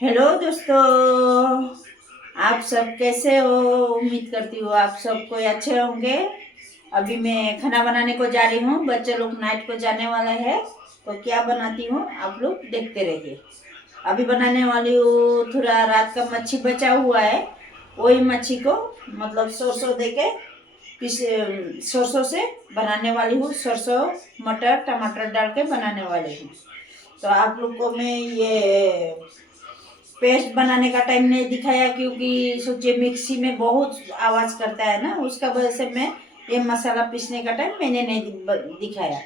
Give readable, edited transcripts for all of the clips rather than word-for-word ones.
Hello दोस्तों। आप सब कैसे हो? उम्मीद करती हूँ आप सब कोई अच्छे होंगे। अभी मैं खाना बनाने को जा रही हूँ, बच्चे लोग नाइट को जाने वाला है तो क्या बनाती हूँ आप लोग देखते रहिए। अभी बनाने वाली हूँ, थोड़ा रात का मच्छी बचा हुआ है, वही मच्छी को मतलब सरसों दे के पीस सरसों से बनाने वाली हूँ। सरसों मटर टमाटर डाल के बनाने वाली हूँ। तो आप लोग को मैं ये पेस्ट बनाने का टाइम नहीं दिखाया क्योंकि सोचिए मिक्सी में बहुत आवाज़ करता है ना, उसका वजह से मैं ये मसाला पीसने का टाइम मैंने नहीं दिखाया।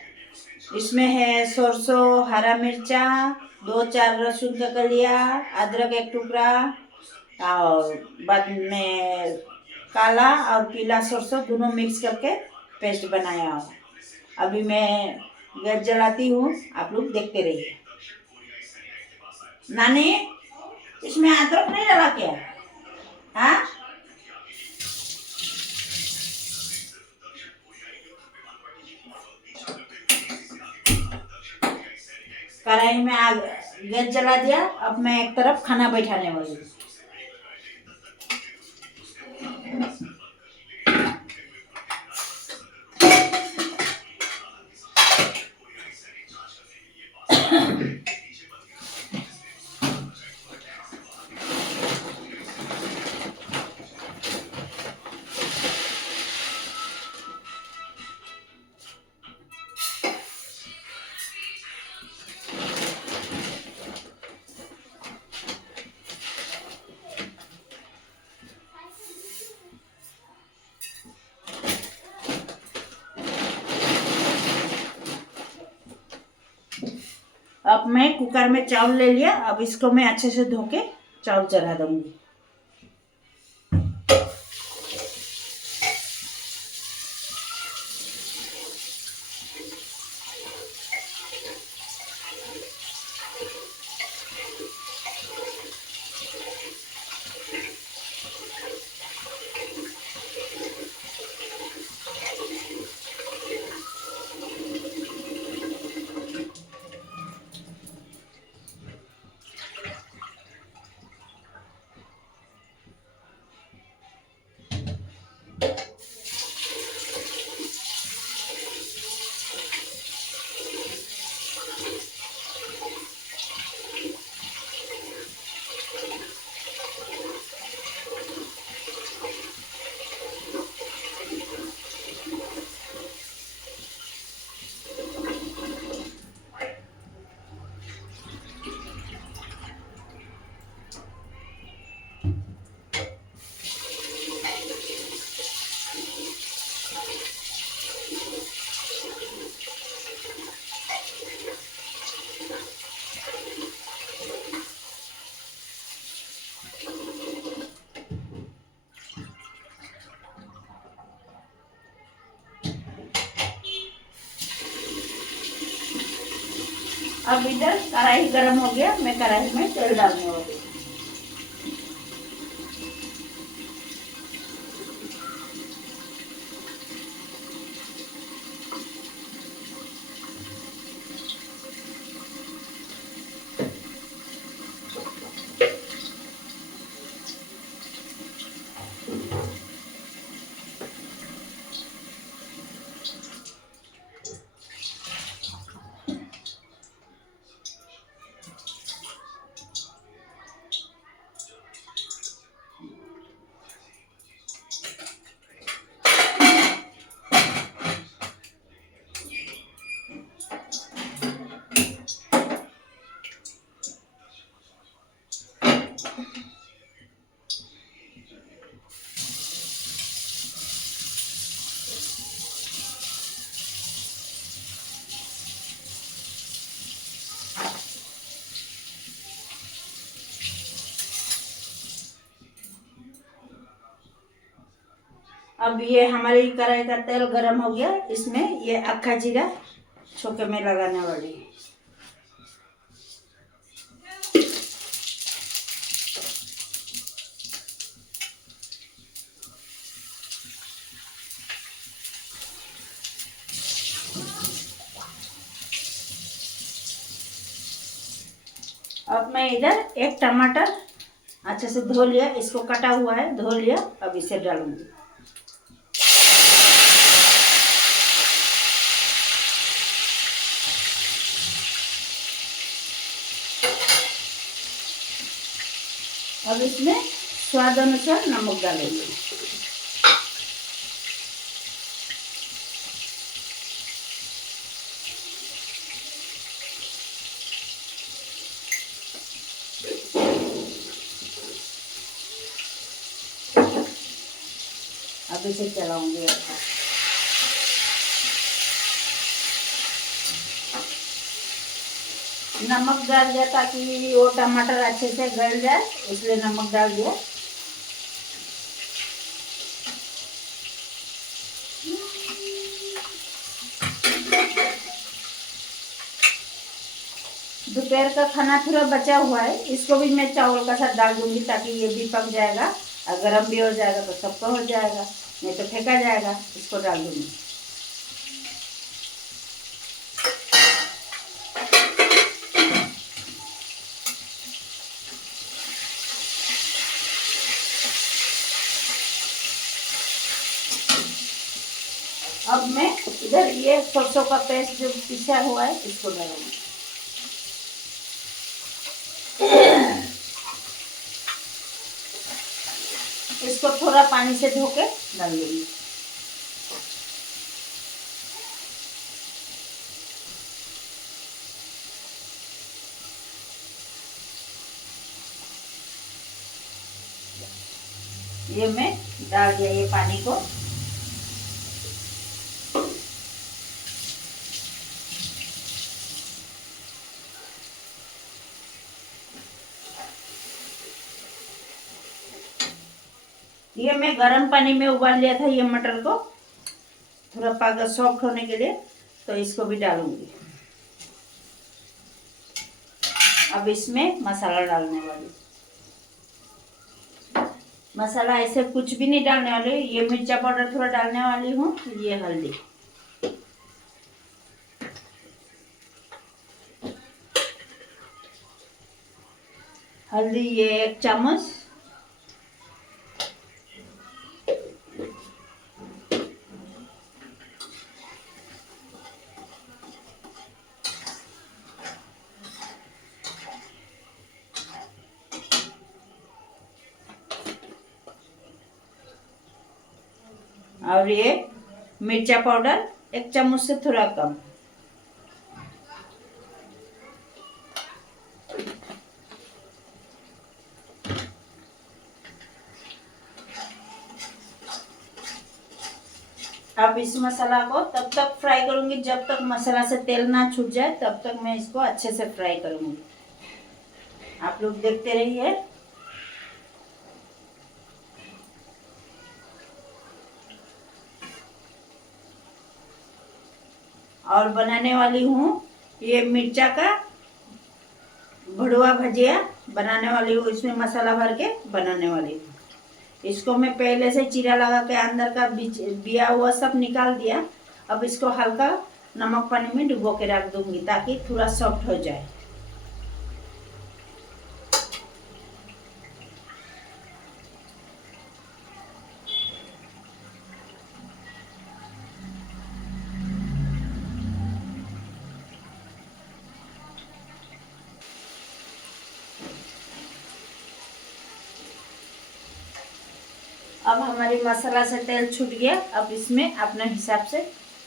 इसमें है सरसों, हरा मिर्चा, दो चार लहसुन का कलिया, अदरक एक टुकड़ा, और बाद में काला और पीला सरसों दोनों मिक्स करके पेस्ट बनाया हूँ। अभी मैं गैस जलाती हूँ, आप लोग देखते रहिए। नानी, इसमें अदरक नहीं डाला क्या? हाँ, कढ़ाई में आग गैस जला दिया। अब मैं एक तरफ खाना बैठाने वाली हूँ। अब मैं कुकर में चावल ले लिया, अब इसको मैं अच्छे से धो के चावल चढ़ा दूंगी। अब इधर कढ़ाई गर्म हो गया, मैं कढ़ाई में तेल डालने वाली हूँ। अब ये हमारी कढ़ाई का तेल गर्म हो गया, इसमें ये अक्खा जीरा छोके में लगाने वाली है। अब मैं इधर एक टमाटर अच्छे से धो लिया, इसको कटा हुआ है, धो लिया। अब इसे डालूंगी। अब इसमें स्वाद अनुसार नमक डालेंगे। अब इसे चलाऊंगी। नमक डाल दिया ताकि वो टमाटर अच्छे से गल जाए, इसलिए नमक डाल दिया। दोपहर का खाना थोड़ा बचा हुआ है, इसको भी मैं चावल का साथ डाल दूंगी ताकि ये भी पक जाएगा और गर्म भी हो जाएगा, तो सबका हो जाएगा, नहीं तो फेंका जाएगा। इसको डाल दूंगी। अब मैं इधर ये सरसों का पेस्ट जो पिसा हुआ है इसको डालूंगी। इसको थोड़ा पानी से धो के डाल दूंगी। ये मैं डाल दिया ये पानी को। ये मैं गर्म पानी में उबाल लिया था ये मटर को, थोड़ा पाक सॉफ्ट होने के लिए, तो इसको भी डालूंगी। अब इसमें मसाला डालने वाली। मसाला ऐसे कुछ भी नहीं डालने वाली। ये मिर्चा पाउडर थोड़ा डालने वाली हूँ। ये हल्दी, हल्दी ये 1 चम्मच। और ये मिर्चा पाउडर 1 चम्मच से थोड़ा कम। अब इस मसाला को तब तक फ्राई करूंगी जब तक मसाला से तेल ना छूट जाए, तब तक मैं इसको अच्छे से फ्राई करूंगी। आप लोग देखते रहिए। और बनाने वाली हूँ ये मिर्चा का भड़वा भजिया बनाने वाली हूँ। इसमें मसाला भर के बनाने वाली हूँ। इसको मैं पहले से चीरा लगा के अंदर का बिया हुआ सब निकाल दिया। अब इसको हल्का नमक पानी में डुबो के रख दूंगी ताकि थोड़ा सॉफ्ट हो जाए। अब हमारी मसाला से तेल छूट गया। अब इसमें अपने हिसाब से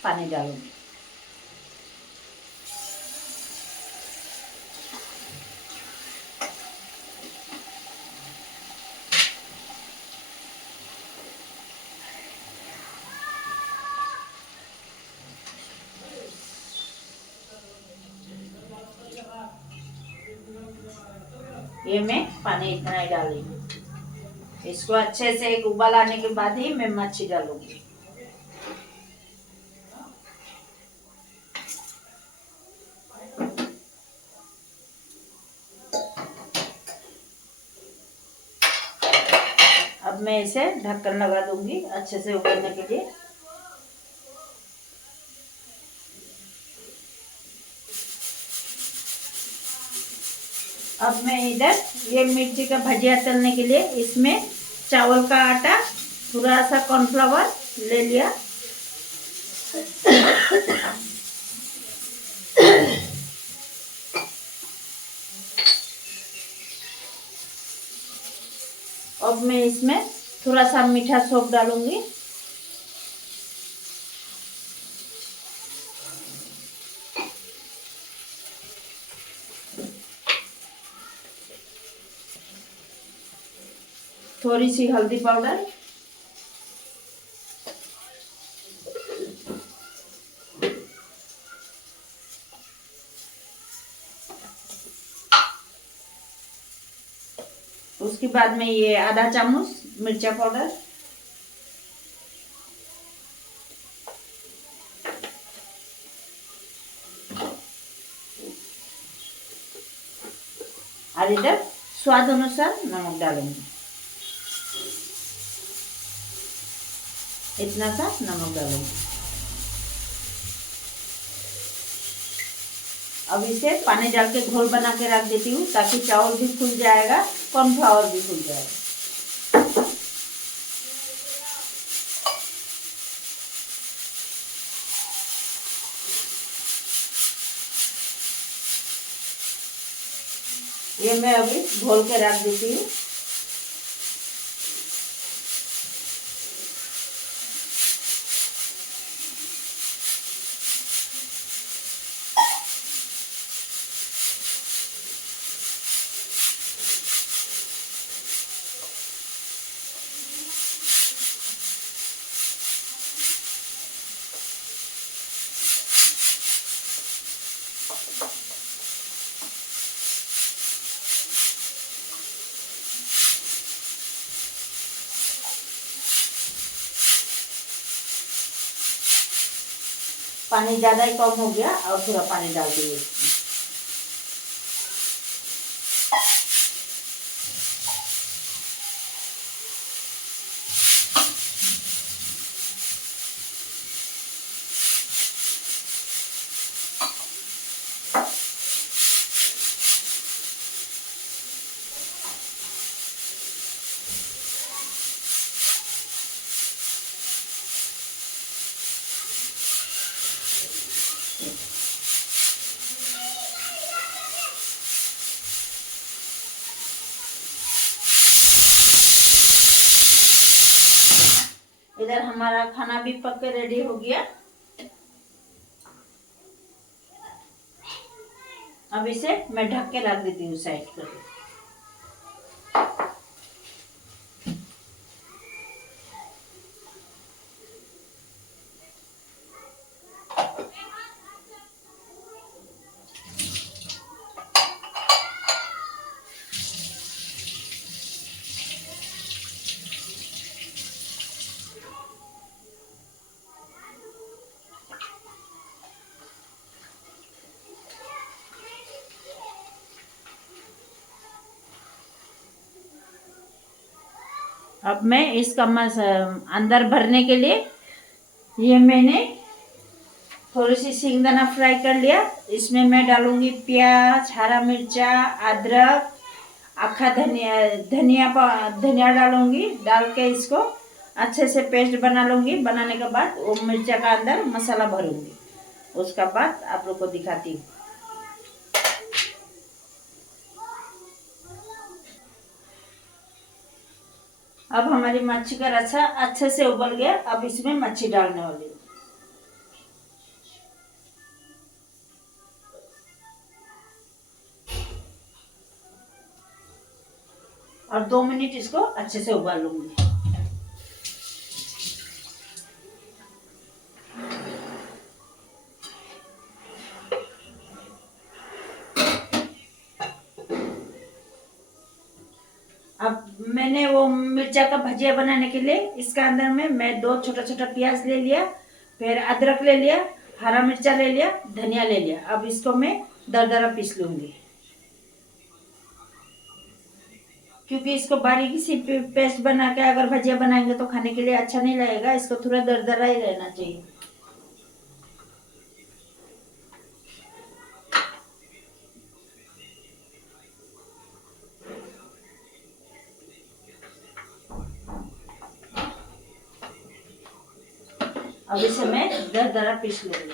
पानी डालूंगी। ये मैं पानी इतना ही डालूंगी। इसको अच्छे से एक उबाल आने के बाद ही मैं मच्छी डालूंगी। अब मैं इसे ढक्कन लगा दूंगी अच्छे से उबलने के लिए। अब मैं इधर ये मिर्ची का भजिया तलने के लिए इसमें चावल का आटा, थोड़ा सा कॉर्नफ्लावर ले लिया। अब मैं इसमें थोड़ा सा मीठा सौंफ डालूंगी। थोड़ी सी हल्दी पाउडर, उसके बाद में ये आधा चम्मच मिर्चा पाउडर, और इधर स्वाद अनुसार नमक डालेंगे। इतना सा नमक डालेंगे। अब इसे पानी डाल के घोल बना के रख देती हूँ ताकि चावल भी फूल जाएगा, कॉर्नफ्लावर भी फूल जाएगा। ये मैं अभी घोल के रख देती हूँ। पानी ज़्यादा ही कम हो गया और थोड़ा पानी डाल दिए इसमें। इधर हमारा खाना भी पक के रेडी हो गया। अब इसे मैं ढक के रख देती हूँ साइड पर। अब मैं इसका अंदर भरने के लिए ये मैंने थोड़ी सी सिंगदाना फ्राई कर लिया। इसमें मैं डालूंगी प्याज, हरा मिर्चा, अदरक, अक्खा धनिया डालूंगी। डाल के इसको अच्छे से पेस्ट बना लूंगी। बनाने के बाद वो मिर्चा का अंदर मसाला भरूंगी। उसका बाद आप लोग को दिखाती हूँ। अब हमारी मच्छी का रसा अच्छे से उबल गया। अब इसमें मच्छी डालने वाली हूँ। और 2 मिनट इसको अच्छे से उबाल लूंगी। अब मैंने वो मिर्चा का भजिया बनाने के लिए इसका अंदर में मैं 2 छोटा छोटा प्याज ले लिया, फिर अदरक ले लिया, हरा मिर्चा ले लिया, धनिया ले लिया। अब इसको मैं दरदरा पीस लूंगी क्योंकि इसको बारीकी सी पेस्ट बना के अगर भजिया बनाएंगे तो खाने के लिए अच्छा नहीं लगेगा। इसको थोड़ा दरदरा ही रहना चाहिए। अब इसे मैं दरदरा पीस लूंगी।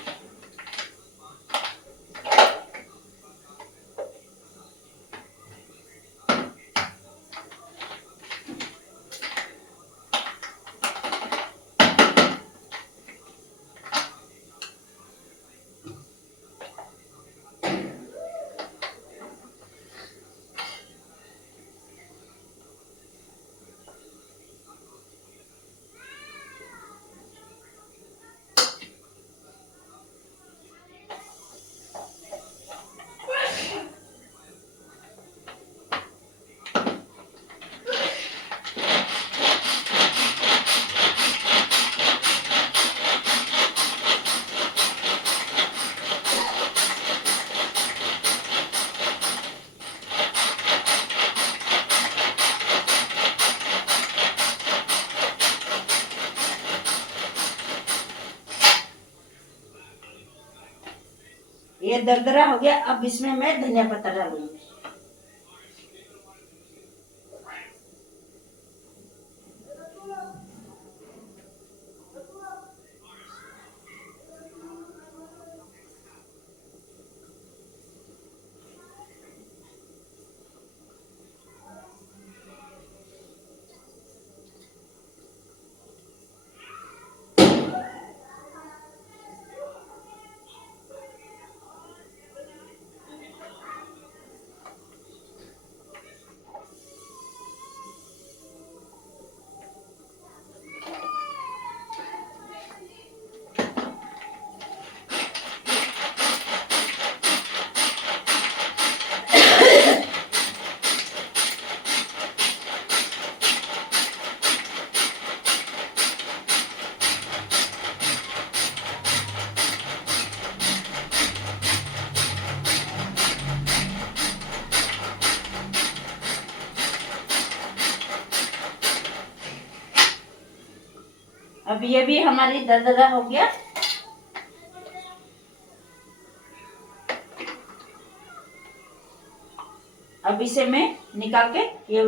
ये दरदरा हो गया। अब इसमें मैं धनिया पत्ता डालूंगी। अब ये भी हमारी दरदरा हो गया। अब इसे मैं निकाल के ये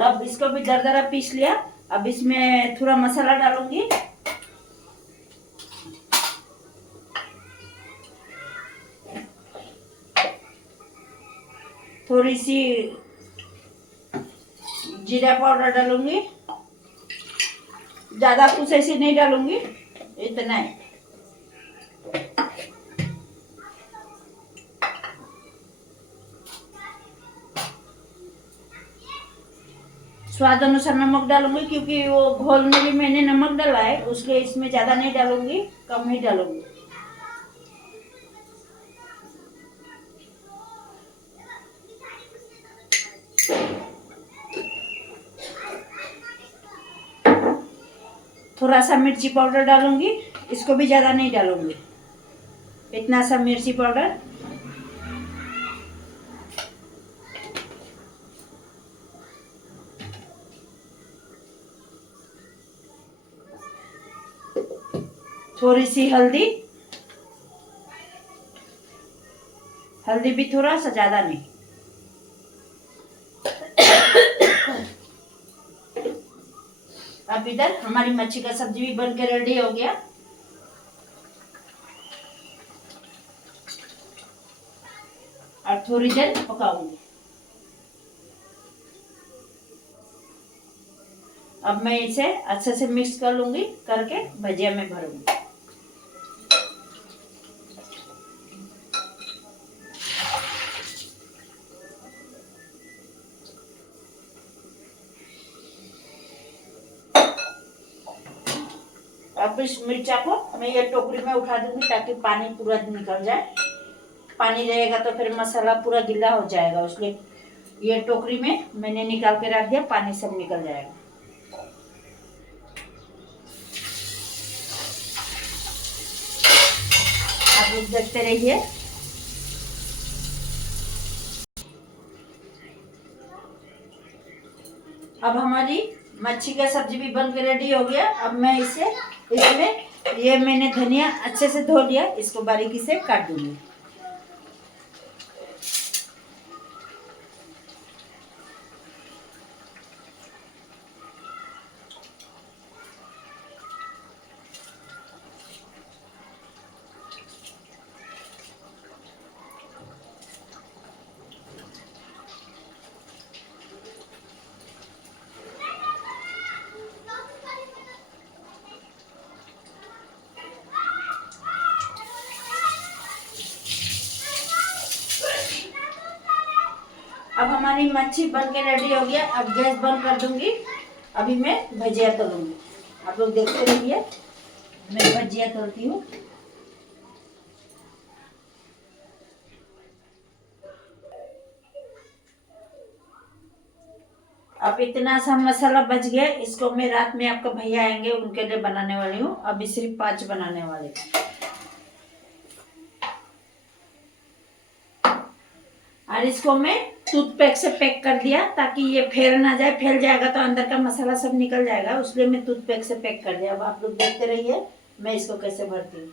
अब इसको भी दरदरा पीस लिया। अब इसमें थोड़ा मसाला डालूंगी। थोड़ी सी जीरा पाउडर डालूंगी। ज्यादा कुछ ऐसे नहीं डालूंगी, इतना है। स्वाद अनुसार नमक डालूंगी, क्योंकि वो घोल में भी मैंने नमक डाला है, उसलिए इसमें ज्यादा नहीं डालूंगी, कम ही डालूंगी। थोड़ा सा मिर्ची पाउडर डालूंगी, इसको भी ज्यादा नहीं डालूंगी, इतना सा मिर्ची पाउडर। थोड़ी सी हल्दी, हल्दी भी थोड़ा सा, ज्यादा नहीं। अब इधर हमारी मच्छी का सब्जी भी बनके रेडी हो गया। और थोड़ी देर पकाऊंगी। अब मैं इसे अच्छे से मिक्स कर लूंगी, करके भजिया में भरूंगी। अब इस मिर्चा को मैं ये टोकरी में उठा दूंगी, ताकि पानी पूरा निकल जाए। पानी रहेगा तो फिर मसाला पूरा गीला हो जाएगा, उसलिए ये टोकरी में मैंने निकाल के रख दिया, पानी सब निकल जाएगा। आप लोग देखते रहिए। अब हमारी मच्छी का सब्जी भी बन के रेडी हो गया। अब मैं इसमें ये मैंने धनिया अच्छे से धो लिया, इसको बारीकी से काट दूंगी। अब हमारी मच्छी बन के रेडी हो गया। अब गैस बंद कर दूंगी। अभी मैं भजिया तलूंगी, आप लोग देखते रहिए। मैं भजिया तलती हूँ। अब इतना सा मसाला बच गया, इसको मैं रात में आपका भैया आएंगे उनके लिए बनाने वाली हूँ। अभी सिर्फ 5 बनाने वाले। और इसको मैं टूथपिक से पैक कर दिया ताकि ये फैल ना जाए। फैल जाएगा तो अंदर का मसाला सब निकल जाएगा, उसलिए मैं टूथपिक से पैक कर दिया। अब आप लोग देखते रहिए मैं इसको कैसे भरती हूँ।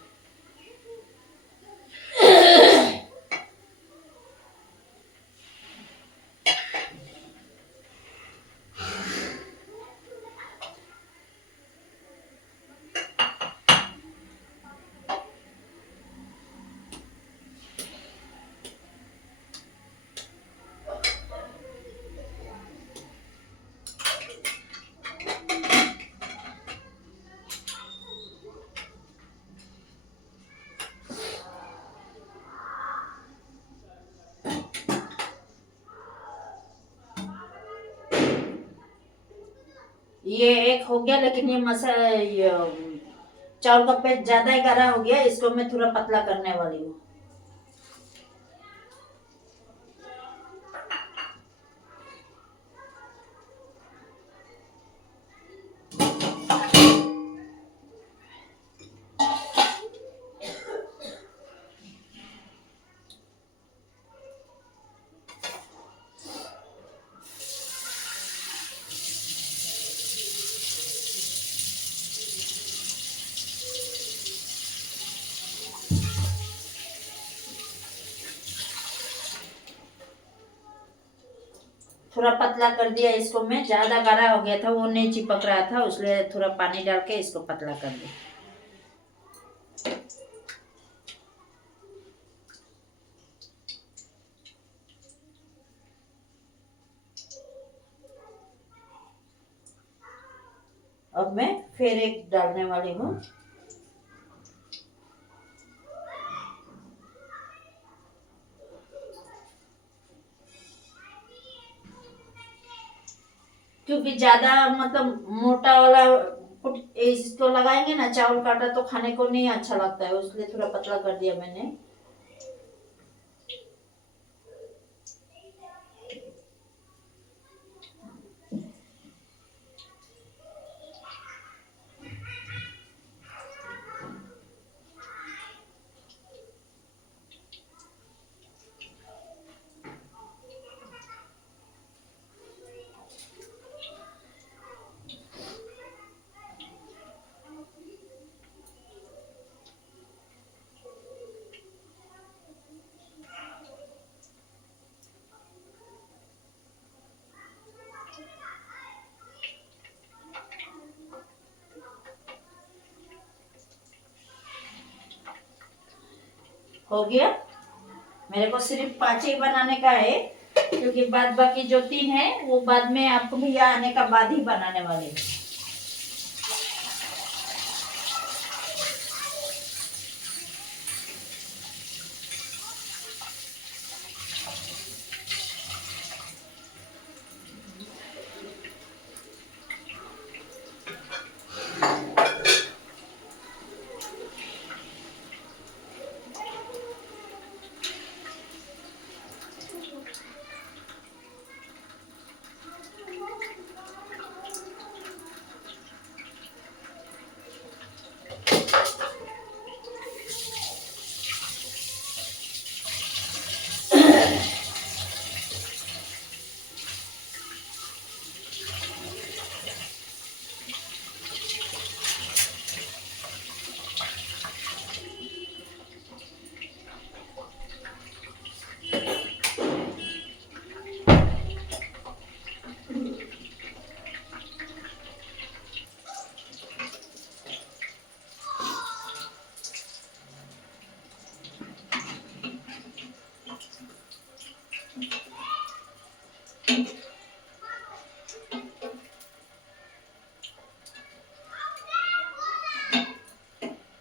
ये एक हो गया, लेकिन ये चावल का पेस्ट ज्यादा ही गाढ़ा हो गया, इसको मैं थोड़ा पतला करने वाली हूँ। थोड़ा पतला कर दिया इसको मैं, ज्यादा गाढ़ा हो गया था, वो नहीं चिपक रहा था, इसलिए थोड़ा पानी डाल के इसको पतला कर दिया। अब मैं फिर एक डालने वाली हूँ। क्योंकि ज्यादा मतलब मोटा वाला इसको लगाएंगे ना, चावल का आटा, तो खाने को नहीं अच्छा लगता है, इसलिए थोड़ा पतला कर दिया मैंने। हो गया। मेरे को सिर्फ 5 ही बनाने का है, क्योंकि बाद बाकी जो 3 है वो बाद में आपको भैया आने का बाद ही बनाने वाले हैं।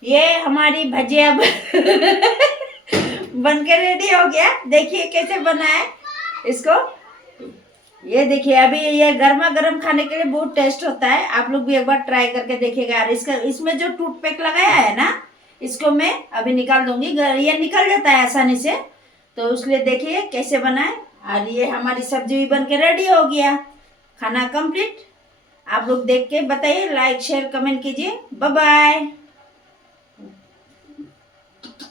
ये हमारी भजिया बन के रेडी हो गया। देखिए कैसे बना है इसको। ये देखिए, अभी ये गर्मा गर्म खाने के लिए बहुत टेस्ट होता है। आप लोग भी एक बार ट्राई करके देखिएगा। और इसका इसमें जो टूथपिक लगाया है ना, इसको मैं अभी निकाल दूंगी। ये निकल जाता है आसानी से, तो इसलिए देखिए कैसे बनाए। और ये हमारी सब्जी भी बन के रेडी हो गया। खाना कंप्लीट। आप लोग देख के बताइए, लाइक शेयर कमेंट कीजिए। Bye bye.